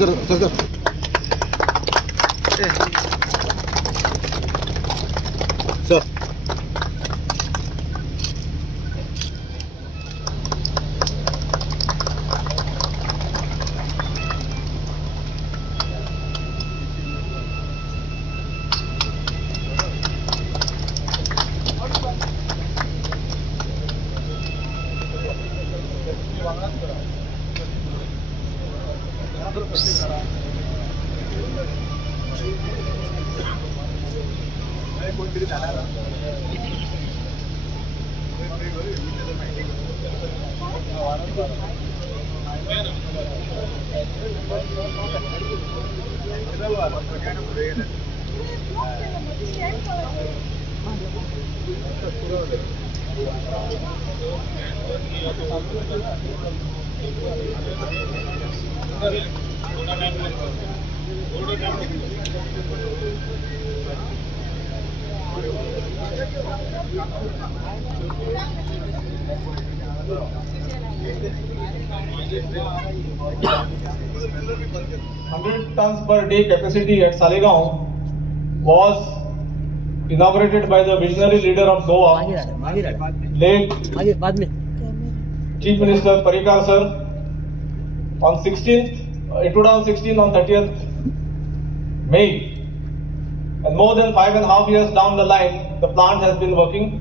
Sir. Tons per day capacity at Saligao was inaugurated by the visionary leader of Goa, late Chief Minister Parrikar sir, on 2016 on 30th May. And more than 5.5 years down the line, the plant has been working.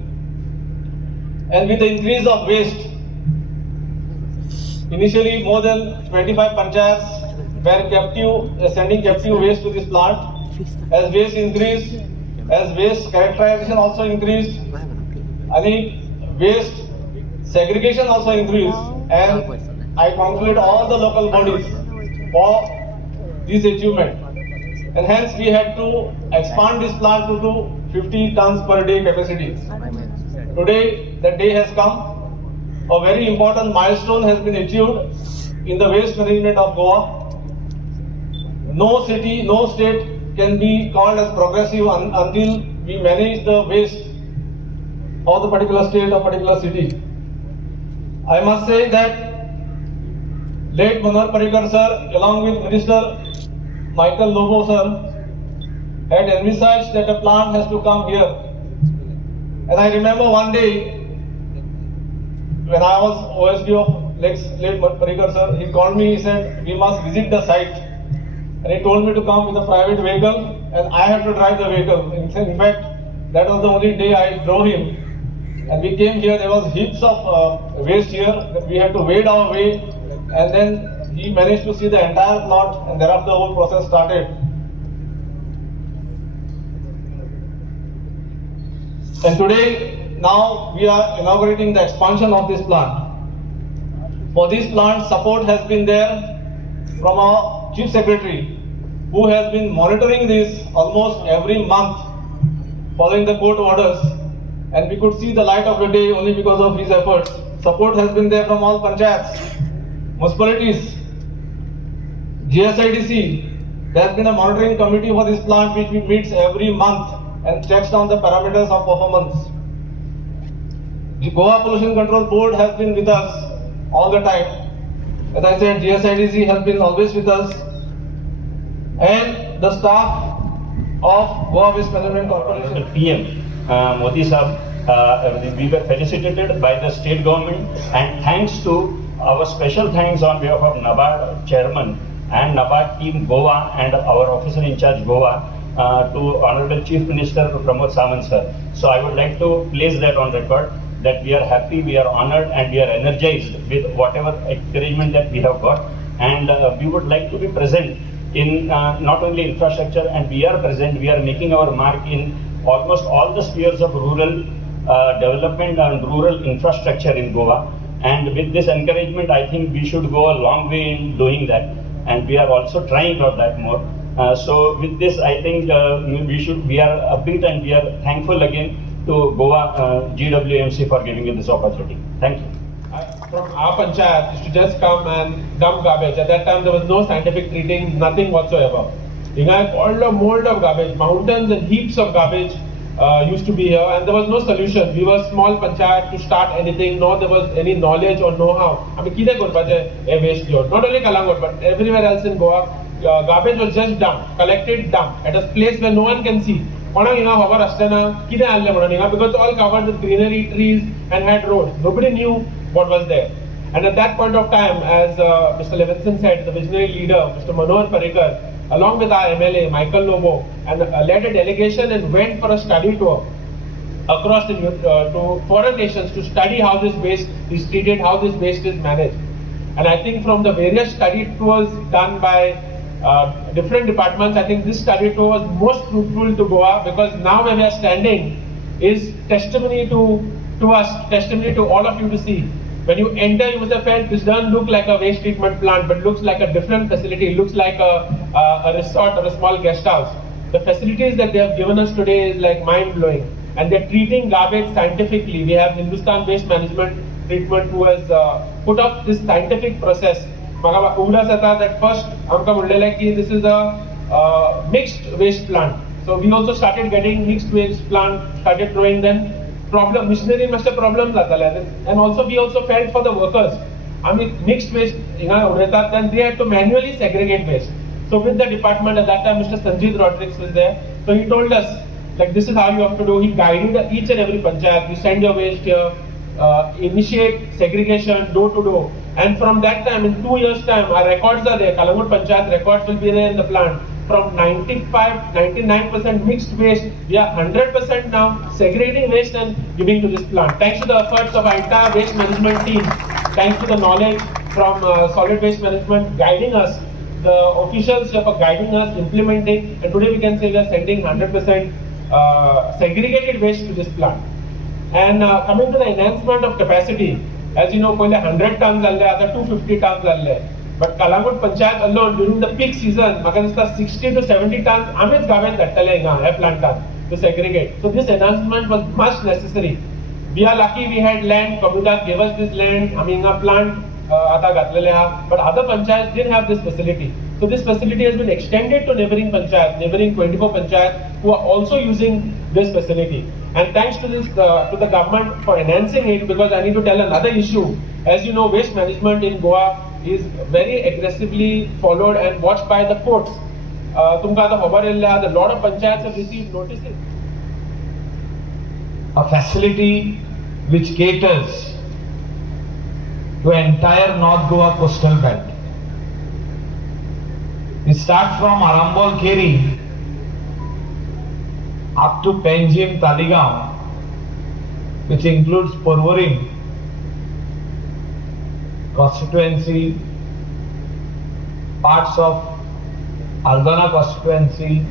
And with the increase of waste, initially more than 25 panchayats were sending captive waste to this plant. As waste increased, as waste characterization also increased, waste segregation also increased, and I congratulate all the local bodies for this achievement. And hence we had to expand this plant to 50 tons per day capacity. Today the day has come. A very important milestone has been achieved in the waste management of Goa. No city, no state can be called as progressive until we manage the waste of the particular state or particular city. I must say that late Manohar Parrikar sir, along with Minister Michael Lobo sir, had envisaged that a plant has to come here. And I remember one day when I was OSD of late Parrikar sir, he called me, he said, we must visit the site. And he told me to come with a private vehicle and I had to drive the vehicle. In fact, that was the only day I drove him. And we came here, there was heaps of waste here. We had to wade our way, and then he managed to see the entire plot, and thereafter the whole process started. And today, now we are inaugurating the expansion of this plant. For this plant, support has been there from our Chief Secretary, who has been monitoring this almost every month, following the court orders, and we could see the light of the day only because of his efforts. Support has been there from all panchayats, municipalities, GSIDC. There has been a monitoring committee for this plant which meets every month and checks down the parameters of performance. The Goa Pollution Control Board has been with us all the time. As I said, GSIDC has been always with us, and the staff of Goa Waste Management Corporation. PM Modi Sahab, we were felicitated by the state government, and thanks to our special thanks on behalf of NABARD chairman and NABARD team Goa and our officer in charge Goa to Honorable Chief Minister Pramod Sawant sir. So I would like to place that on record, that we are happy, we are honored, and we are energized with whatever encouragement that we have got, and we would like to be present in not only infrastructure, and we are present, we are making our mark in almost all the spheres of rural development and rural infrastructure in Goa. And with this encouragement, I think we should go a long way in doing that, and we are also trying for that more. So with this, I think we are upbeat, and we are thankful again to Goa GWMC for giving us this opportunity. Thank you. From our panchayat used to just come and dump garbage. At that time there was no scientific treating, nothing whatsoever. You had all the mold of garbage, mountains and heaps of garbage used to be here, and there was no solution. We were small panchayat to start anything, nor there was any knowledge or know-how. I mean, waste not only Calangute but everywhere else in Goa, garbage was just dumped, collected, dumped at a place where no one can see. Because it's all covered with greenery, trees, and had roads. Nobody knew what was there. And at that point of time, as Mr. Levinson said, the visionary leader, Mr. Manohar Parrikar, along with our MLA, Michael Lobo, and led a delegation and went for a study tour across to foreign nations to study how this waste is treated, how this waste is managed. And I think from the various study tours done by different departments, I think this study tour was most fruitful to Goa, because now where we are standing is testimony to us, testimony to all of you to see. When you enter, you must have felt this doesn't look like a waste treatment plant, but looks like a different facility. It looks like a resort or a small guest house. The facilities that they have given us today is like mind-blowing. And they're treating garbage scientifically. We have Hindustan Waste Management Treatment who has put up this scientific process. That first, this is a mixed waste plant. So we also started getting mixed waste plant, started throwing them. Missionary master problems and also we also felt for the workers. I mean, mixed waste, then they had to manually segregate waste. So with the department at that time, Mr. Sanjeev Rodriguez was there. So he told us, like, this is how you have to do. He guided each and every panchayat. You send your waste here, initiate segregation door to door. And from that time, in 2 years' time, our records are there. Calangute Panchayat records will be there in the plant. From 99% mixed waste, we are 100% now segregating waste and giving to this plant. Thanks to the efforts of our entire waste management team, thanks to the knowledge from solid waste management guiding us, the officials for guiding us, implementing, and today we can say we are sending 100% segregated waste to this plant. And coming to the enhancement of capacity, as you know, 100 tons, 250 tons. But Calangute Panchayat alone during the peak season, 60 to 70 tons, Amit garbage plant to segregate. So this enhancement was much necessary. We are lucky we had land, Communal gave us this land, plant, but other panchayats didn't have this facility. So this facility has been extended to neighboring panchayats, neighboring 24 panchayats who are also using this facility. And thanks to this, to the government for enhancing it, because I need to tell another issue. As you know, waste management in Goa is very aggressively followed and watched by the courts. A lot of panchayats have received notices. A facility which caters to entire North Goa coastal belt. We start from Arambol Keri up to Penjim Saligao, which includes Porvorim constituency, parts of Aldana constituency.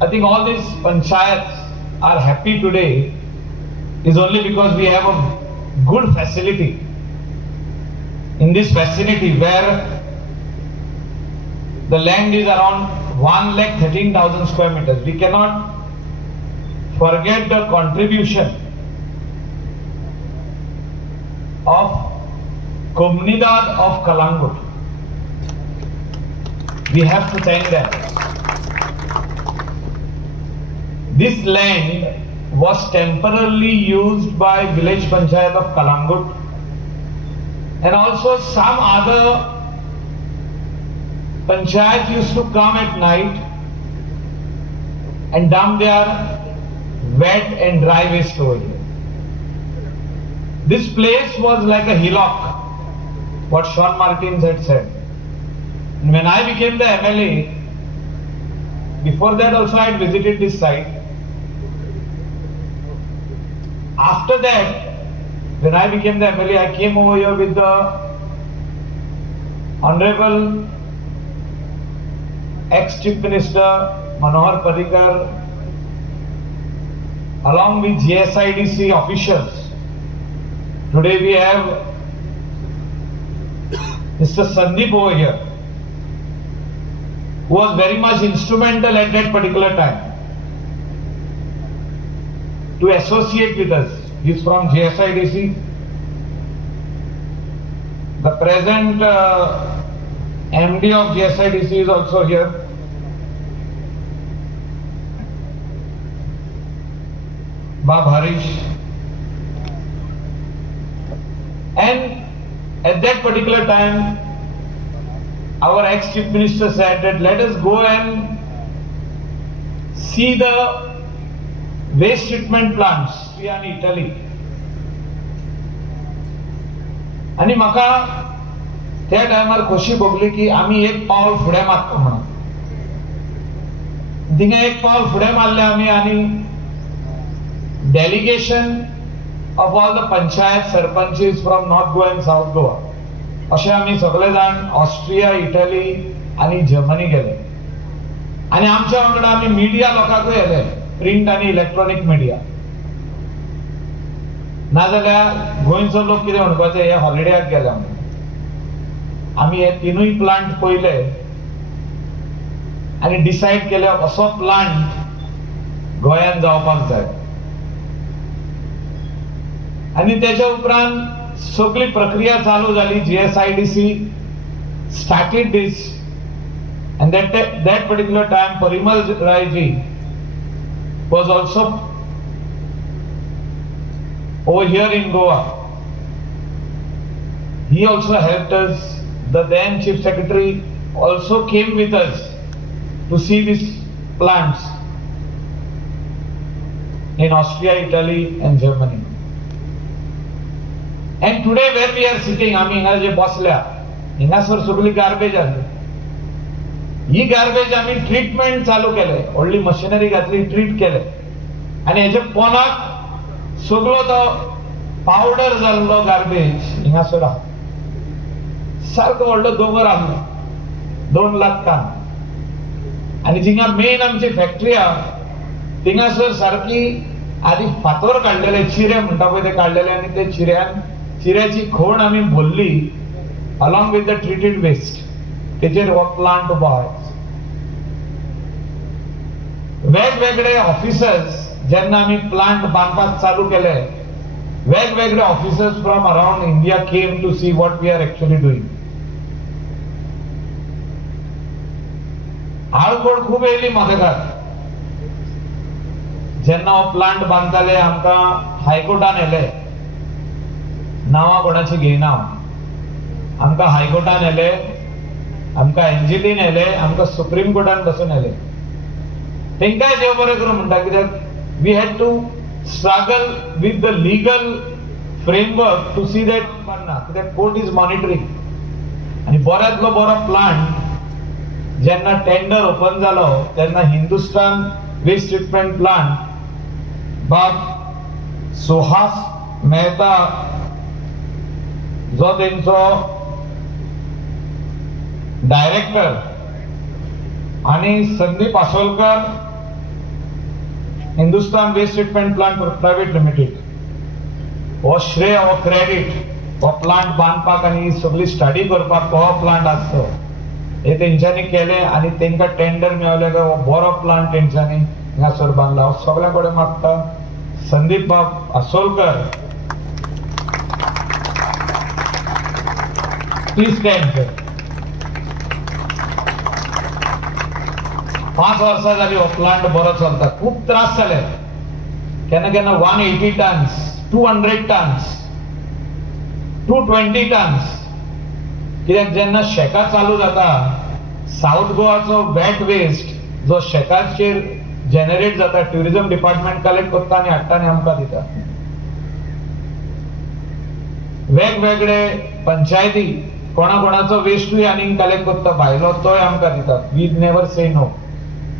I think all these panchayats are happy today is only because we have a good facility in this vicinity where the land is around 1,13,000 square meters. We cannot forget the contribution of Comunidad of Calangute. We have to thank them. This land was temporarily used by village panchayat of Calangute and also some other panchayat used to come at night and dump their wet and dry waste over here. This place was like a hillock, what Sean Martins had said. And when I became the MLA, before that also I had visited this site. After that, when I became the MLA, I came over here with the Honorable ex-Chief Minister Manohar Parrikar, along with GSIDC officials. Today we have Mr. Sandeep over here, who was very much instrumental at that particular time to associate with us. He is from GSIDC. The present MD of GSIDC is also here. Bab Harish. And at that particular time, our ex-chief minister said that let us go and see the waste treatment plants in Italy. आणि म्हाका त्या टायमार खोशी भोगली की आम्ही एक पावल फुडें मारता म्हणून. थिंगा एक पावल फुडें मारले आमी आणि delegation of all the panchayat sarpanches from North Goa and South Goa अशे आमी सगळे जाण ऑस्ट्रिया, इटली आणि जर्मनी गेले. आणि आमच्या वांगडा आमी मिडिया लोकांकूय येले, प्रिंट आणि इलेक्ट्रॉनिक मिडिया. नाजाल्यार गोंयचो लोक कितें म्हणपाचे हे हॉलिडेक गेले म्हणून. आमी हे तिनूय प्लांट पळयले आणि डिसायड केले असो प्लांट गोंयांत जावपाक जाय. आणि त्याच्या उपरांत सगळी प्रक्रिया चालू झाली. GSIDC started this, and that particular time Parimal Rai ji was also over here in Goa. He also helped us. The then Chief Secretary also came with us to see these plants in Austria, Italy and Germany. And today where we are sitting, आम्ही हिंगा जे बसल्या हिंगासर सगळी garbage आसली. ही garbage आम्ही treatment चालू केले, व्हडली machinery घातली, ट्रीट केले आणि हेच्या पोनाक सगळो तो पावडर जाल्लो गार्बेज हिंगासर आहा. सारको व्हडलो दोंगर आसलो, 2 लाख टन. आणि जिंगा मेन आमची फॅक्टरी आहा थिंगासर सारकी आधी फातर काढलेले, चिरे म्हणटा पळय ते काढलेले आणि ते चिऱ्याची खोण आम्ही भरली along with the treated waste. तेजेर हो प्लांट उबो आहा. वेगवेगळे ऑफिसर्स जेन्ना आम्ही प्लांट बांदपाक चालू केले, वेगवेगळे officers from around India came to see what we are actually doing. आळखोड खूप येयली मदगात. जेन्ना हो प्लांट बांदताले आमकां हायकोर्टान येले, नांवां कोणाची घेयना, आमकां हायकोर्टान येले, आमकां एनजीटीन येले, आमकां सुप्रीम कोर्टान बसून येले. तेंकाय देव बरें करूं म्हणटा, कित्याक we had to struggle with the legal framework to see that पडना, कित्याक कोर्ट इज मॉनिटरींग. आनी बऱ्यांतलो बरो प्लांट जेन्ना टेंडर ओपन जालो तेन्ना हिंदुस्तान वेस्ट ट्रीटमेंट प्लांट बाब सुहास मेहता जो तेंचो डायरेक्टर आणि Sandeep Asolkar Hindustan waste treatment plant private limited हो श्रेय हो क्रेडिट हो प्लांट बांदपाक आणि सगळी स्टडी करपाक हो प्लांट आसतो हे तेंच्यांनी केले आणि तेंका टेंडर मेळले काय हो बरो प्लांट तेंच्यांनी हिंगासर बांदला. हांव सगळ्यां कडेन मागता संदीप बाब आसोलकर प्लीज स्टँड. 5 वर्सां जाली हो प्लांट बरो चलता. खूप त्रास जाले, केन्ना केन्ना 180 टन्स, 200 टन्स, 220 टन्स. कित्याक जेन्ना शेकां चालू जाता, साऊथ गोवाचो वेट वेस्ट जो शेकाचेर जनरेट जाता, ट्युरिझम डिपार्टमेंट कलेक्ट करता आणि हाडटा आणि आमकां दिता. वेगवेगळे पंचायती कोणाकोणाचो वेस्टूय आनीक कलेक्ट करता, भायलो तोय आमकां दितात. We never say no.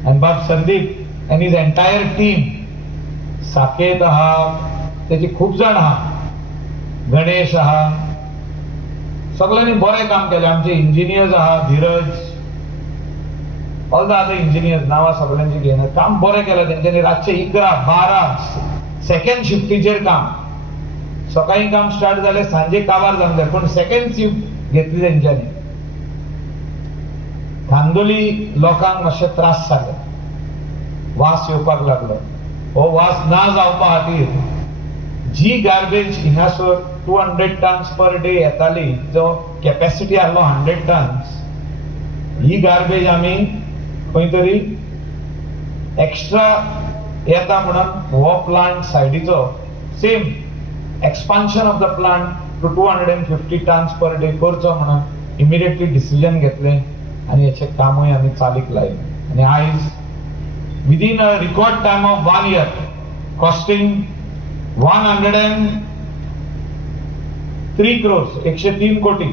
आणि बाब Sandeep and his entire team, Saket आहा, तेची खूप जाण आहा, गणेश आहा, सगळ्यांनी बरें काम केलें. आमचे इंजिनियर्स आहा, धीरज, ऑल द अदर इंजिनियर्स, नांवां सगळ्यांची घेयना, काम बरें केलें तेंच्यांनी. रातचे 11-12 सेकंड शिफ्टीचेर काम. सकाळी काम स्टार्ट जालें, सांजे काबार जावंक जाय, पूण सेकंड शिफ्ट घेतली तेंच्यांनी. धांदोली लोकांक मातशे त्रास जाले, वास येवपाक लागलो. हो वास ना जावपा खातीर जी गार्बेज हिंगासर 200 टन्स पर डे येताली, जो कॅपॅसिटी आसलो 100 टन्स, ही गार्बेज आमी खंय तरी एक्स्ट्रा येता म्हणून हो प्लांट सायडीचो same expansion of the plant to 250 tons per day करचो म्हणून इमिडिएटली डिसिजन घेतले आणि याचे कामूय आम्ही चालीक लायले आणि आयज within a record time of 1 year costing 103 crores 103 कोटी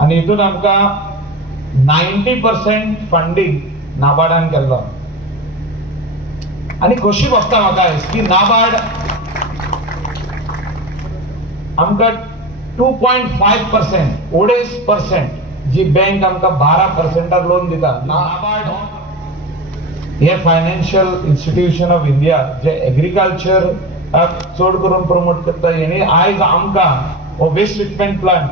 आणि हितून आमकां 90% फंडिंग नाबार्डान केल्लो आणि खोशी भोगता म्हाका आयज की नाबार्ड आमकां 2.5% 2.5% जी बँक आमकां 12% लोन दिता नाबार्ड हे फायनान्शियल इन्स्टिट्यूशन ऑफ इंडिया जे एग्रीकल्चर चड करून प्रमोट करता हेणी आयज आमकां हो वेस्ट ट्रीटमेंट प्लांट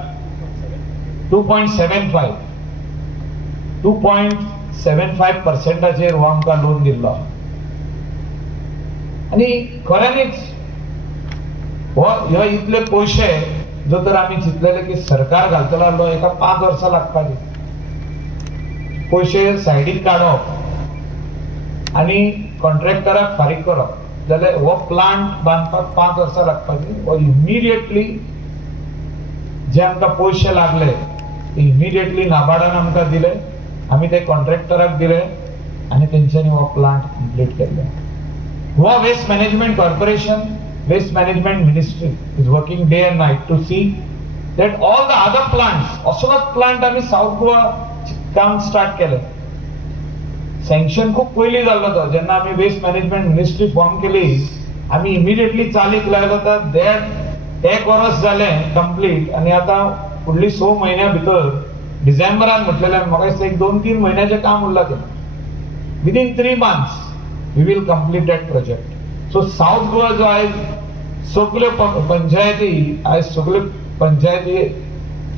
2.75% हो आमकां लोन दिल्लो आणि खऱ्यांनीच ह्यो इतले पयशे जो तर आमी चिंतलेले की सरकार घालतलो आसलो एका 5 वर्सां लागपाची पयशे सायडीक काडप आणि कॉन्ट्रॅक्टराक फारीक करप जाल्यार हो प्लांट बांदपाक 5 वर्सां लागपाची हो इमिडिएटली जे आमकां पयशे लागले इमिडिएटली नाबार्डान आमकां दिले आमी ते कॉन्ट्रॅक्टराक दिले आणि तेंच्यांनी हो प्लांट कंप्लीट केल्लो Goa waste management corporation waste management ministry is working day and night to see that all the other plants असलोच प्लांट आमी साऊथ गोवा काम स्टार्ट केले सँक्शन खूप पयलीं जाल्लो तो जेन्ना आमी वेस्ट मॅनेजमेंट मिनिस्ट्री फॉर्म केली आमी इमिडिएटली चालीक लायलो तर देट 1 वर्स जालें कंप्लीट आणि आता फुडली 6 म्हयन्या भितर डिसेंबरान म्हटलेलें म्हाका दिसता 2-3 म्हयन्याचें काम उरलां तें within 3 months we will complete that project so South Goa जो आयज सगल्यो पंचायती आयज सगल्यो पंचायती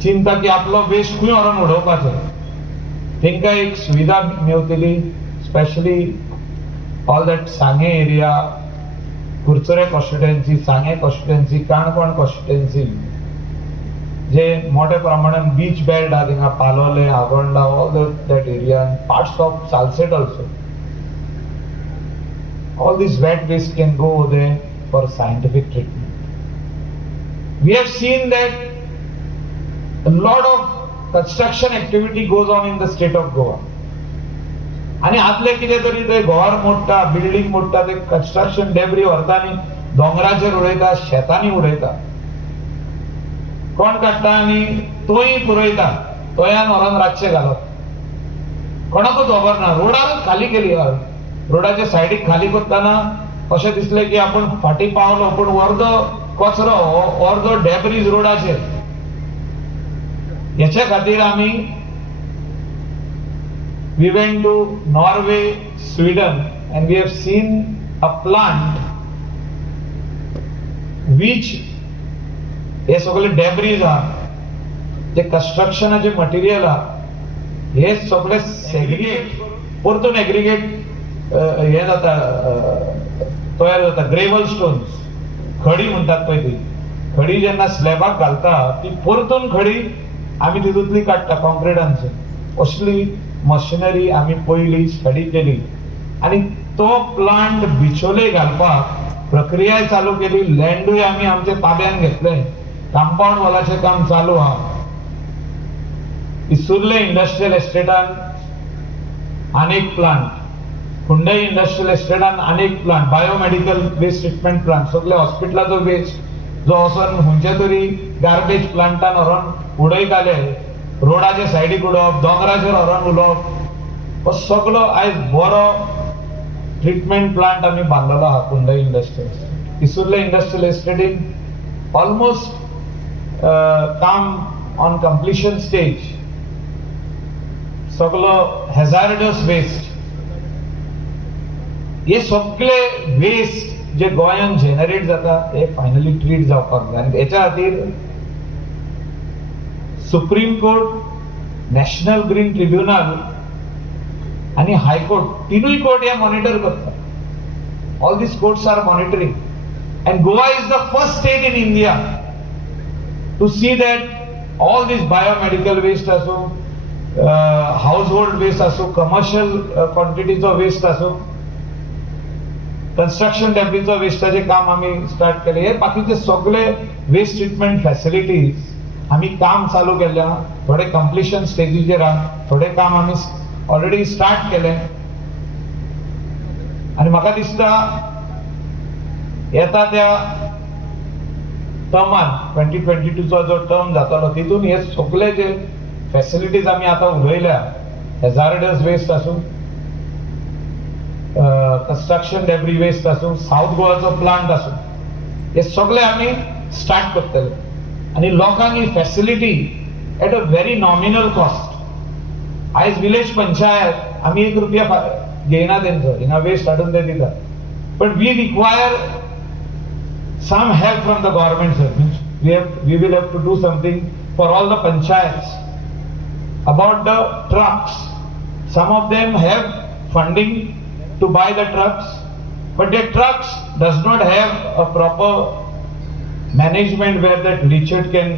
चिंता की आपलो वेस्ट खंय व्हरून उडोवपाचो तेंकां एक सुविधा मेवतली specially all that Sanguem area Curchorem constituency Sanguem constituency Canacona constituency जे मोठ्या प्रमाणात बीच बेल्ट आहा थिंगा Palolem Agonda all that area parts of Salcete also all this wet waste can go there for scientific treatment we have seen that a lot of construction activity goes on in the state of Goa आणि आतले कितें तरी ते घर मोडटा building मोडटा ते construction debris व्हरता आनी दोंगराचेर उडयता शेतांनी उडयता कोण काडटा आनी तोय पुरयता तोयान व्हरोन रातचे घालप कोणाकूच खबर ना रोडारूच खाली केली रोडाच्या सायडीक खाली करतना अशें दिसलें की आपण फाटी पावलो पण अर्दो कचरो अर्दो डेब्रीज रोडाचेर हेच्या खातीर आमी we went to Norway, Sweden and we have seen a plant which हे सगळे डेब्रीज आहा जे कन्स्ट्रक्शनाचे मटेरियल आहा हे सगळे सेग्रिगेट परतून एग्रिगेट हे जाता तयार जाता ग्रेवल स्टोन्स खडी म्हणटात पळय ती खडी जेन्ना स्लॅबाक घालता ती परतून खडी आमी तितूंतली काडटा कॉन्क्रिटांची असली मशिनरी आमी पयली स्टडी केली आणि तो प्लांट बिचोले घालपाक प्रक्रिया चालू केली लँडूय आमी आमच्या ताब्यान घेतले कंपाऊंड वॉलाचें काम चालू आहा इस्सुर्ले इंडस्ट्रियल एस्टेटान अनेक प्लांट हुंडई इंडस्ट्रियल एस्टेटान अनेक plant biomedical waste treatment plant सगळे हॉस्पिटलाचो वेस्ट जो वचोन खंयच्या तरी गार्बेज प्लांटान व्हरोन उडयताले रोडाच्या सायडीक उडोवप दोंगराचेर व्हरोन उडोवप हो सगळो आयज बरो ट्रीटमेंट प्लांट आमी बांदलेलो आहा हुंडई इंडस्ट्रियल इस्सुर्ले इंडस्ट्रियल एस्टेटीन ऑलमोस्ट काम ऑन कंप्लीशन स्टेज सगळो हॅझार्डस वेस्ट हे सगळे वेस्ट जे गोंयान जनरेट जाता हे फायनली ट्रीट जावपाक जाय आनी हेच्या खातीर supreme court national green tribunal आणि हायकोर्ट तिनूय कोर्ट हे मॉनिटर करता all these courts are monitoring and Goa is the first state in India to see that all these biomedical waste असो हाऊस होल्ड वेस्ट असो कमर्शियल क्वांटिटीचो waste असो construction डेब्रीचो वेस्टाचे काम आम्ही स्टार्ट केले हे बाकीचे सगळे वेस्ट ट्रीटमेंट फॅसिलिटीज आम्ही काम चालू केल्या, थोडे कंप्लिशन स्टेजीचेर आहा, थोडे काम आम्ही ऑलरेडी स्टार्ट केले. आणि म्हाका दिसता येता त्या टर्मान 2022 जो टर्म जातलो तितून हे सगळे जे फॅसिलिटीज आम्ही आता उलयल्या, हॅजार्डस वेस्ट आसूं, कंस्ट्रक्शन डेब्री वेस्ट आसूं, साऊथ गोवाचो प्लांट आसूं, हे सगळे आम्ही स्टार्ट करतले. आणि लोकांक ही facility at a very nominal cost. आयज विलेज पंचायत आम्ही ₹1 घेयना तेंचो, हिंगा वेस्ट हाडून ते दिता. But we require some help from the government, sir. We will have to do something for all the panchayats about the trucks. Some of them have funding to buy the trucks, but the trucks does not have a proper management where that leachate can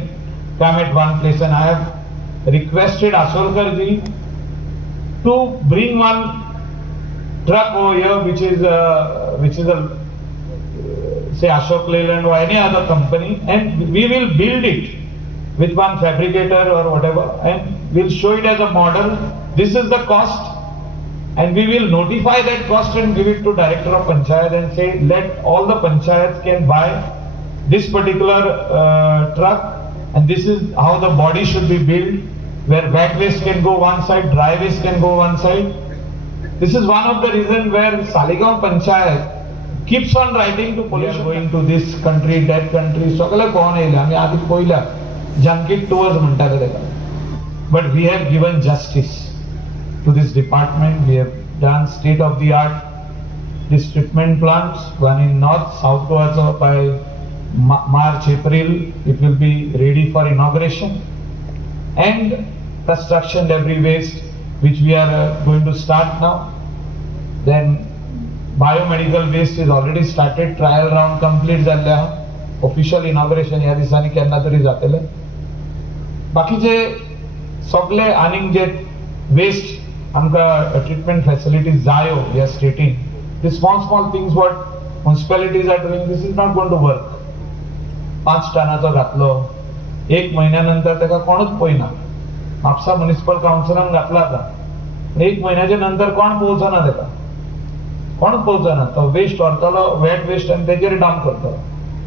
come at one place. And I have requested Asolkar ji to bring one truck over here, which is a say Ashok Leyland or any other company, and we will build it with one fabricator or whatever, and we'll show it as a model. This is the cost, and we will notify that cost and give it to director of panchayat and say let all the panchayats can buy this particular truck, and this is how the body should be built, where wet waste can go one side, dry waste can go one side. This is one of the reasons where Saligao panchayat keeps on writing to pollution, going to this country, that country, सगळे कोण येयले, आम्ही आधी पळयल्या junket tours म्हणटाले तेका. But we have given justice to this department. We have done state of the art this treatment plants, one in north, south Goa. So by March, April, it will be ready for inauguration. And construction debris waste, which we are going to start now. Then biomedical waste is already started, trial round complete झाले आहा. Official inauguration ह्या दिसांनी केन्ना तरी जातले. बाकीचे सगळे आनीक जे वेस्ट आमकां ट्रीटमेंट फॅसिलिटीज जायो ह्या स्टेटीन, the small things what municipalities are doing, this is not going to work. 5 टनाचो घातलो, 1 महिन्यानंतर तेका कोणूच पळयना. म्हापसा म्युनिसिपल काउन्सिलान घातला आता, 1 महिन्याच्या नंतर कोण पोवचना तेका, कोणूच पोवचना. तो वेस्ट व्हरतलो, वेट वेस्ट, आनी तेजेर डंप करतलो.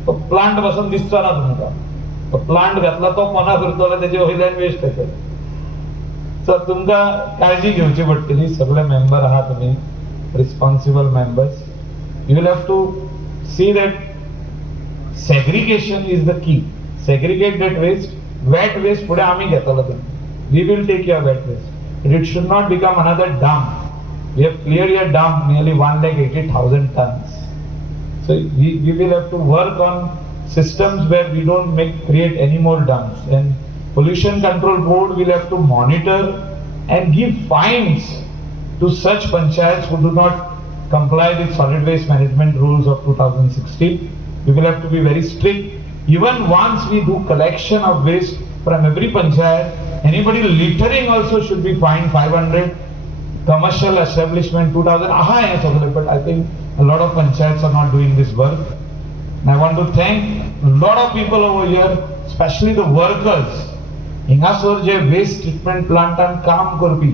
तो प्लांट बसून दिसचो ना तुमकां. तो प्लांट घातला तो पोना करतलो, तेजे वयल्यान वेस्ट येतलो. सो तुमकां काळजी घेवची पडटली. सगळे मेंबर आहात तुमी, responsible members. You will have to see that segregation is the key. Segregate that waste. Wet waste फुडें आमी घेतलो तुमी. We will take your wet waste. It should not become another dump. We have cleared your dump nearly 180,000 tons. So we will have to work on systems where we don't create any more dumps. And Pollution Control Board will have to monitor and give fines to such panchayats who do not comply with solid waste management rules of 2016. We will have to be very strict. Even once we do collection of waste from every panchayat, anybody littering also should be fined 500. Commercial establishment 2000. But I think a lot of panchayats are not doing this work. And I want to thank a lot of people over here, especially the workers. हिंगासर जे waste treatment प्लांटान काम करपी,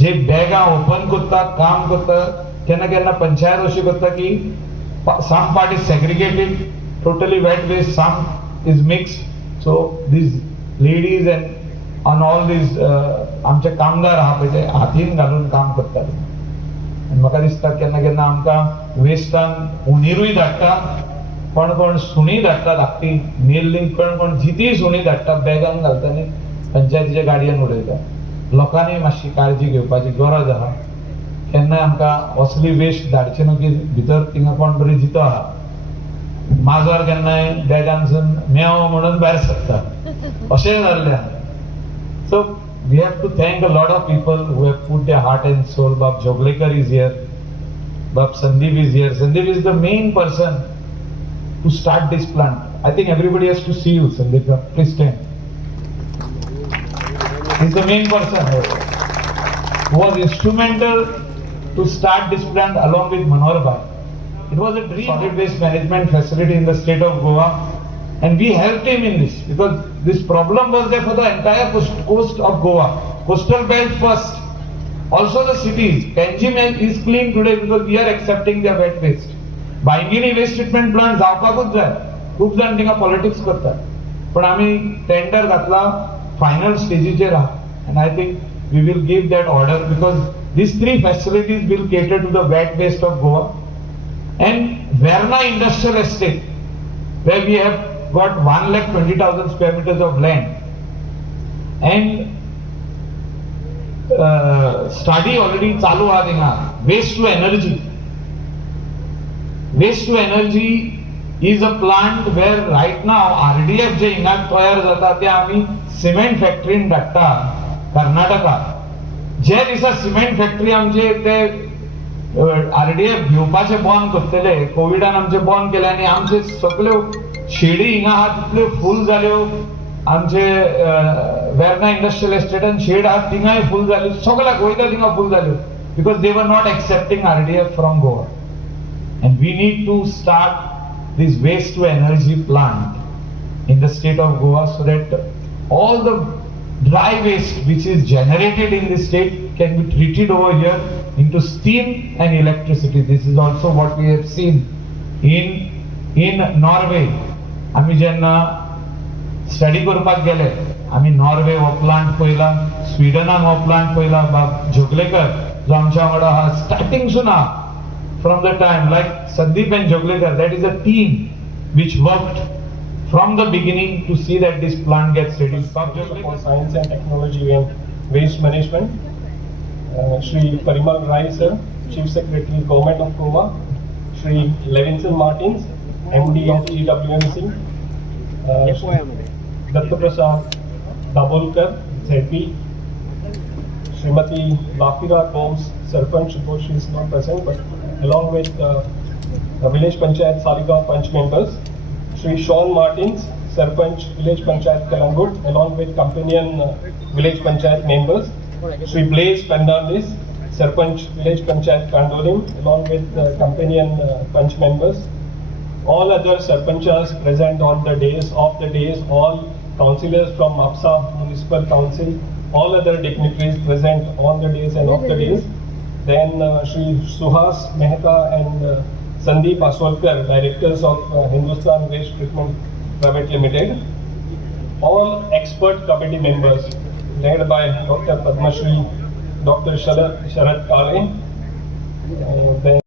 जे बॅगा open करता, काम करता, केन्ना केन्ना पंचायत अशी करता की some part is segregated, totally wet waste, some is mixed. So these ladies and on all these आमचे कामगार आहा पळय ते हातीन घालून काम करतात. आनी म्हाका दिसता केन्ना केन्ना आमकां वेस्टान उंदीरूय धाडटा, कोण सुणी धाडटा धाकटी, मेल्ली, कोण जिती सुणी धाडटा बॅगान घालता आनी पंचायतीच्या गाडयेन उडयता. लोकांनी मातशी काळजी घेवपाची गरज आहा. केन्नाय आमकां असली वेस्ट धाडची न्हू की भितर थिंगा कोण बरी जितो आहा. माजर केन्नाय बॅगानसून मेव म्हणून भायर सरता, अशें जाल्लें आहा. So we have to thank a lot of people who have put their heart and soul. Bab Joglekar is here, Bab Sandeep is here. Sandeep is the main person to start this plant. I think everybody has to see you, Sandeep. Please stand. He's the main person who was instrumental to start this plant along with Manohar Bhai. It was a dream. Solid waste management facility in the state of Goa. And we helped him in this because this problem was there for the entire coast of Goa. Coastal belt first. Also the cities. Kanjim is clean today because we are accepting their wet waste. Baingini waste treatment plant जावपाकूच जाय. खूप जाण थिंगा politics करतात. पण आम्ही tender घातला final स्टेजीचेर आहा. And I think we will give that order because these three facilities will cater to the wet waste of Goa. And Verna Industrial Estate, where we have got 1,20,000 square meters of land. And study already चालू आहा थिंगा. Waste to energy. Waste to energy is a plant where right now RDF जे हिंगा तयार जाता ते आम्ही cement फॅक्टरीन धाडटा कर्नाटका. जे दिसा सिमेंट फॅक्टरी आमचे ते RDF घेवपाचे बंद करतले, कोविडान आमचे बंद केले आनी आमचे सगळ्यो शेडी हिंगा आहा तितल्यो फूल जाल्यो. आमचे वेर्ना इंडस्ट्रियल एस्टेटान शेड आहा थिंगाय फूल जाल्यो. सगळ्याक वयता थिंगा फूल जाल्यो because they were not accepting RDF from Goa. And we need to start this waste to energy plant in the state of Goa so that all the dry waste which is generated in the state can be treated over here into steam and electricity. This is also what we have seen in Norway. आम्ही जेन्ना study करपाक गेले आम्ही Norway हो plant पयला, स्वीडनान हो plant पयला. बाब जोगलेकर जो आमच्या वांगडा आहा स्टार्टिंगसून आहा from the time, like Sandeep and Joglekar, that is a team which worked from the beginning to see that this plant gets ready. For Science and Technology and Waste Management, Shri Parimal Rai sir, Chief Secretary, Government of Goa, Shri Levinson Martins, MD of EWMC, Dattaprasad Dabolkar, ZP, Srimati Lafira Gomes, Sarpanch, though she is not present, but along with the Village Panchayat Saligao Panch members, Shri Sean Martins, Sarpanch Village Panchayat Calangute, along with companion Village Panchayat members, Shri Blaze Fernandez, Sarpanch Village Panchayat Kandolim, along with companion Panch members, all other Sarpanchas present on the days, all councillors from APSA Municipal Council, all other dignitaries present on the days and off the days. Then Shri Suhas Mehta and Sandeep Aswalkar, directors of Hindustan Waste Treatment Private Limited. All expert committee members led by Dr. Padma Shri, Dr. Sharad Kale, then